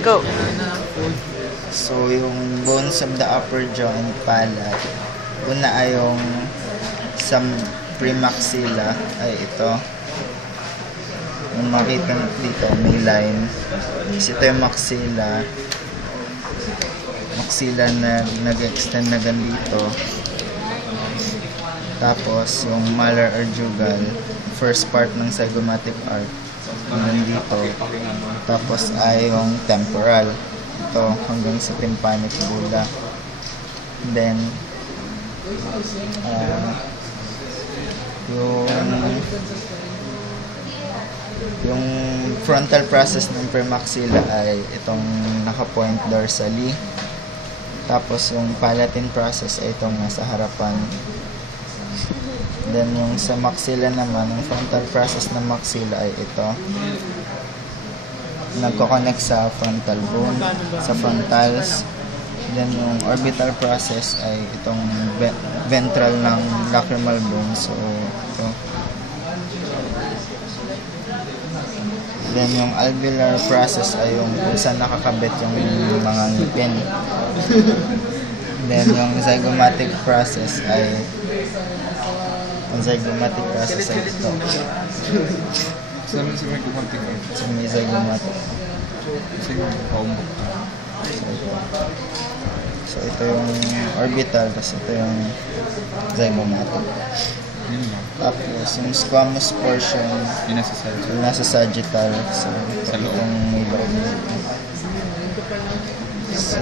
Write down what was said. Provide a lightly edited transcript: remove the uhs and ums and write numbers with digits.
Go. So, yung bones of the upper jaw and palate, una ay yung sa premaxilla ay ito. Yung makita dito, may line. Kasi ito yung maxilla. Maxilla na nag-extend na ganito. Tapos, yung malar or jugal, first part ng zygomatic arc, nandito. Tapos ay yung temporal. Ito, hanggang sa tympanic bulla. Then, yung frontal process ng premaxilla ay itong naka-point dorsally. Tapos, yung palatine process ay itong nasa harapan. Then, yung sa maxilla naman, yung frontal process ng maxilla ay ito. Nagko-connect sa frontal bone, sa frontals. Then, yung orbital process ay itong ventral ng lacrimal bone. So, ito. Then, yung alveolar process ay yung kung saan nakakabit yung mga ngipin. Then, yung zygomatic process ay ito. Saan si may kumanting ka? So, may zygomatic. So, ito yung orbital, tapos ito yung zygomatic. Tapos, yung squamous portion, yung nasa sagittal. So, ito, itong may loob. So,